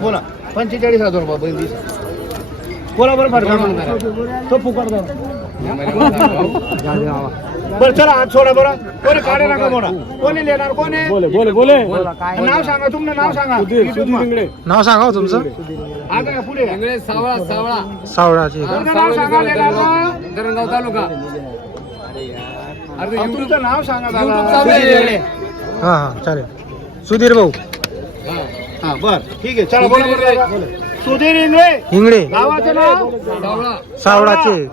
बोला. पंचेचाळीस हजार रुपये बैल दिसा बोला बरं फडका तो फुकट बरं चला हात सोडा बरं. कोणी काढे नका मोडा. कोणी लिहिणार कोणी? बोले बोले बोले. नाव सांगा तुमचं नाव सांगा. नाव सांगा हो तुमचं. आता पुढे. सावळा सावळा. सावळाची तुमचं नाव सांगा धरणगाव तालुका. तुमचं नाव सांगा. हा हा चालेल. सुधीर भाऊ. हा बर. ठीक आहे चला बोला बरं दादा. सुधीर इंगळे. गावाचं नाव? सावळा. सावळाचे.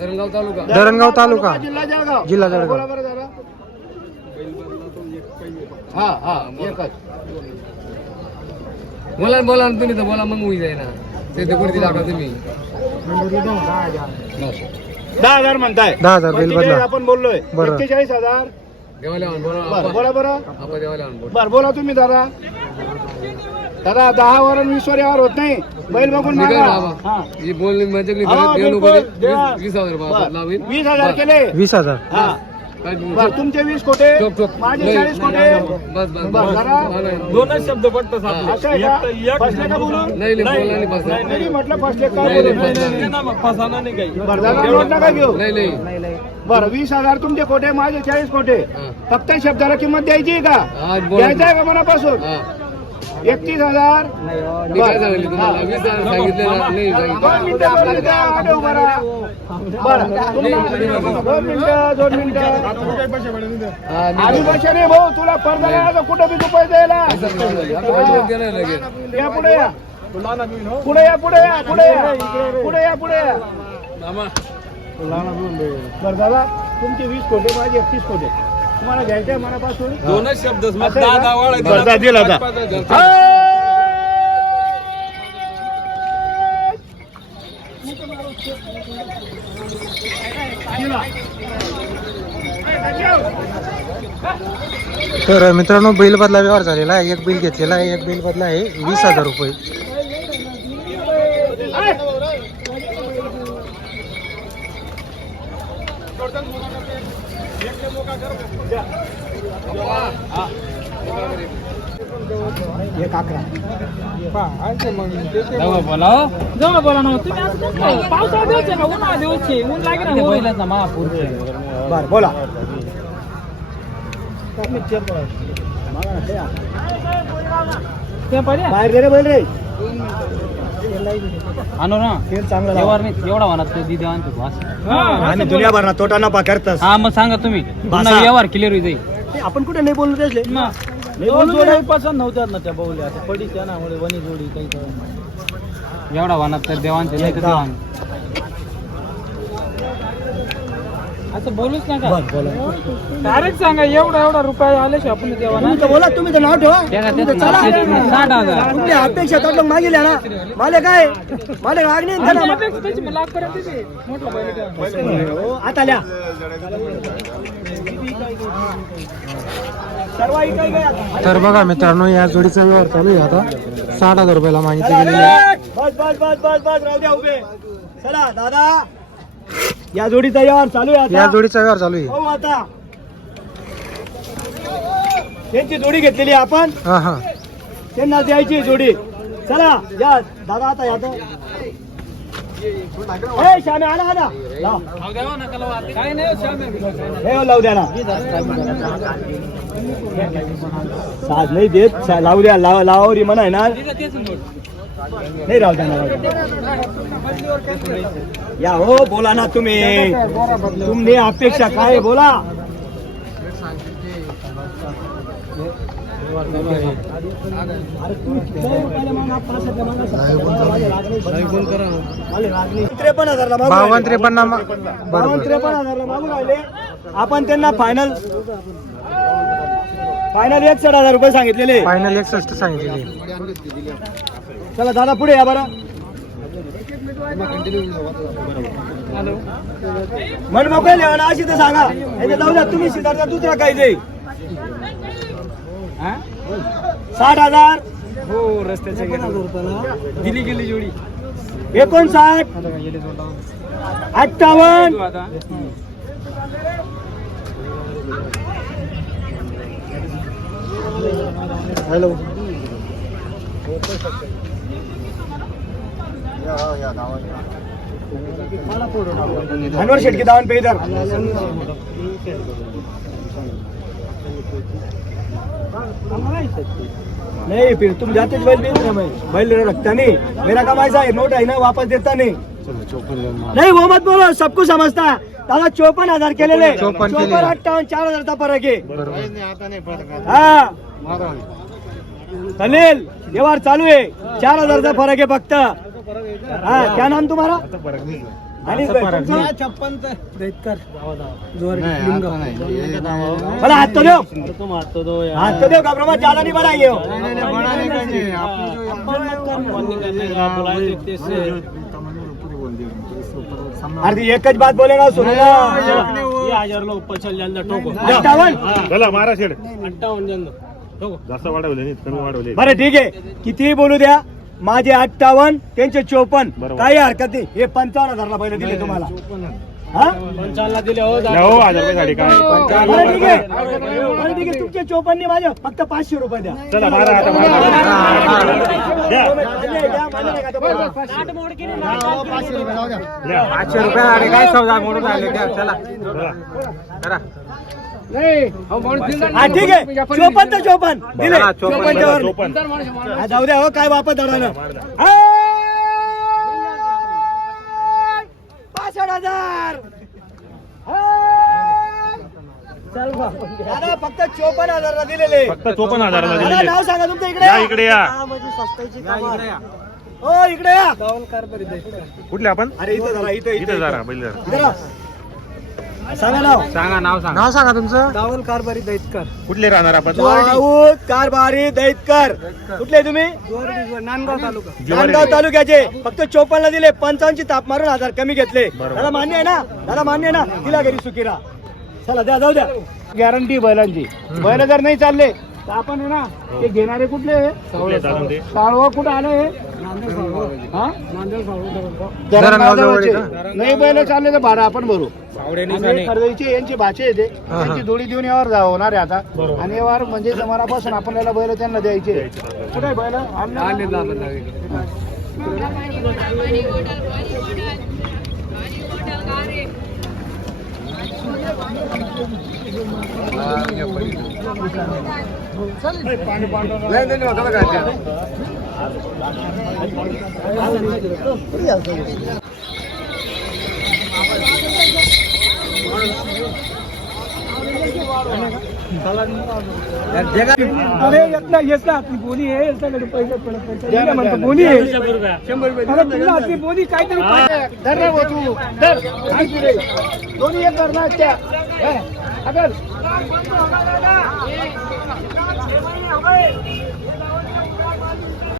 धरणगाव तालुका. धरणगाव तालुका जिल्हा जळगाव. जिल्हा जळगाव. बोला बरं दादा हा हा एकच. बोला ना, बोला ना तुम्ही तर बोला मग होई जाईना. ते ते कुठे दाखवा तुम्ही. दहा हजार म्हणताय. दहा हजार बिल पंचेचाळीस बदला आपण बोललोय. बरं. एक्केचाळीस हजार. देवाला आण, बोला बरं आपा. बोला बरं आपा देवाला आण, बोला. बर बोला तुम्ही दादा दादा दहा वर वीस वर यावर होत नाही. बैल बघून मागा. हा. ही बोलली माझ्याकडे हा, बिलकुल. वीस- द्या. वीस हजार रुपये बर. लावीन. वीस हजार बस. केले. वीस हजार. हा. काय तुम्ही- बर तुमचे वीस कोटे. माझे नाही. चाळीस कोटे. बस बस बरं, जरा. दोनच शब्द पडतात आपले. असं आहे का? फसले का बोलून? नाही नाही बोला नाही बस. नाही नाही, म्हटलं फसले का नाही, बोलून? नाही, नाही. ना मग फसाना नाही काही. बरं दादा नोट नका घेऊ. नाही नाही. बरं वीस हजार तुमचे कोटे माझे चाळीस कोटे. हा. फक्त शब्दाला किंमत द्यायची आहे का? आज बोला. द्यायचं आहे का मनापासून? हा. एकतीस हजार. मी काय सांगितलं तुम्हाला वीस हजार सांगितलं ना? नाही सांगितलं. दोन मिनिटं उभा राहा. बरं. तुम्हाला- दोन मिनिटं दोन मिनिटं. आधी पैसे रे भाऊ तुला नाही कुठं बी तू पैसे लगेच. या पुढे या. पुढे या पुढे या पुढे या. पुढे या पुढे या. बरं दादा तुमचे वीस कोटे माझे एकतीस कोटे तुम्हाला घ्यायचे आहे मनापासून? दोनच शब्द मग दहा दिला, जा. तर मित्रांनो बैल बदला व्यवहार झालेला आहे. एक बिल घेतलेला आहे एक बिल बदला आहे. वीस हजार रुपये. जवळ बोला हो. जवळ बोला ना तुम्ही असं कसं काय? पावसाळा दिवस आहे का? उन्हाळा दिवस आहे. ऊन लागेल ना बैलाचा महापूर बर बोला. ते बाहेर गेले बैल रे. आणू ना. तेल चांगलं व्यवहार लावा. नाही एवढा म्हणत तो दिदी आणतो बस आणि दुनियाभर तोटा नफा करतस. हा मग सांगा तुम्ही. पुन्हा बसा. व्यवहार क्लिअर होईल. जाईल आपण कुठे नाही बोललो त्यासले पसंत नव्हत्यात ना त्या बघूल्या पडी त्यामुळे वनी जोडी काही एवढा म्हणत तर देवांचे एकदा. असं बोलूच नका. डायरेक्ट सांगा एवढा एवढा रुपये आल्याशिवाय आपण देवा तुम्ही तर बोला तुम्ही तर नाव ठेवा. तुम्ही तर चला. साठ हजार. अपेक्षा तर मागितल्या ना. माले काय? माले त्याला. हो, आता ल्या सर्व. तर बघा मित्रांनो या जोडीचा व्यवहार चालू आहे आता. साठ हजार रुपयाला मागितली गेलेली आहे. बस बस बस बस बस राहू द्या उभे. चला दादा. या जोडीचा व्यवहार चालू आहे या जोडीचा व्यवहार चालू आहे. हो आता. त्यांची जोडी घेतलेली आहे आपण. हा हा. त्यांना द्यायची जोडी. चला या. दादा आता या. ए श्यामे आला आला. लाव हे हो, लावू द्या ना. साज नाही देत. सा- लावू द्या. लाव लावरी म्हणा ना नाही राहू द्या या हो बोला ना तुम्ही. तुम्ही अपेक्षा काय बोला. त्रेपन्न हजारला राहिले. त्रेपन्न बरोबर. त्रेपन्न हजारला मागू राहिले. आपण त्यांना फायनल फायनल एकसष्ट हजार रुपये सांगितलेले. फायनल एकसष्ट सांगितलेली. चला दादा पुढे या बरं. मन मोकळे लिहा ना अशी तर सांगा. जाऊ द्या तुम्ही सिद्धार्थ दुसरा काही जाईल साठ हजार. हो रस्त्याच्या दिली गेली जोडी. एकोणसाठ. अठ्ठावन्न. हॅलो. अनवर शेट की दावण पे इधर। नहीं फिर तुम जाते बैल बेच रहे बैल रखता नहीं। मेरा काम ऐसा है नोट है ना वापस देता नहीं। नहीं वो मत बोलो सबको समजता दादा चौपन हजार केलेले चोपन्न. अठ्ठावन्न चार हजारचा फरक आहे हा। चालेल व्यवहार चालू आहे चार हजारचा फरक आहे फक्त। हा क्या नाम तुम्हारा? मला हात तो दो हाथ तो दो घबरा मत ज्यादा नहीं बढ़ाइए हो अरे एकच बात बोलेगा सुनूंगा अठ्ठावन्न. चला मारा शेड. अठ्ठावन्न जास्त वाढवले नाही कमी वाढवले. बरं ठीक आहे. कितीही बोलू द्या माझे अठ्ठावन्न त्यांचे चोपन्न. काही हरकत नाही. हे पंचावन्न हजारला पहिले दिले तुम्हाला. हा? दिले हो नाही हजार रुपये साडी काय बरं ठीक आहे. बरं ठीक आहे. तुमचे चोपन्न नाही माझे. फक्त पाचशे रुपये द्या. चला मारा आता मारा. द्या. द्या, मान्य नाही का ते बरोबर. द्या. पाचशे रुपये काय सौदा मोडून आले? द्या चला. चला. करा. हा ठीक आहे. चोपन्न तर चोपन्न. दिले. हा. हा, जाऊ द्या हो काय वापस धरणार पासष्ट हजार. दादा फक्त चोपन्न हजारला दिलेले. फक्त चोपन्न हजाराला दादा दिलेले. नाव सांगा तुमचं इकडे. या इकडे या. हा, म्हणजे. हो इकडे या. कुठले आपण? अरे इथं जरा इथं इथे जरा बैल जरा. सांगा नाव. सांगा नाव सांगा. नाव सांगा तुमचं. दावल कारभारी दैतकर. कुठले राहणार आपण? दाऊद कारभारी दैतकर. कुठले तुम्ही? नांदगाव तालुका. नांदगाव तालुक्याचे. फक्त चोपन्न दिले पंचावन्नची ताप मारून हजार कमी घेतले. दादा मान्य आहे ना? दादा मान्य आहे ना? तिला घरी सुखीरा चला द्या जाऊ द्या. गॅरंटी बैलांची. बैल जर नाही चालले तर आपण आहे ना ते घेणारे कुठले साळवा कुठं आले हा नाही बैल चालले तर भाडं आपण भरू. खरेदीचे यांची भाचे येते. त्यांची जोडी देऊन यावर जा- होणार आहे आता. आणि यावर म्हणजे जमानापासून आपण याला बैल त्यांना द्यायचे. कुठे बैल? आणले ना? अरे यातला येतला आपली बोली आहे याच्याकडे पैसे पडत नाही. त्याला म्हणतो बोली आहे. अरे तुला आपली बोली काहीतरी. धर भाऊ तू धर. दोन्ही एक करणार त्या. हे, अगर.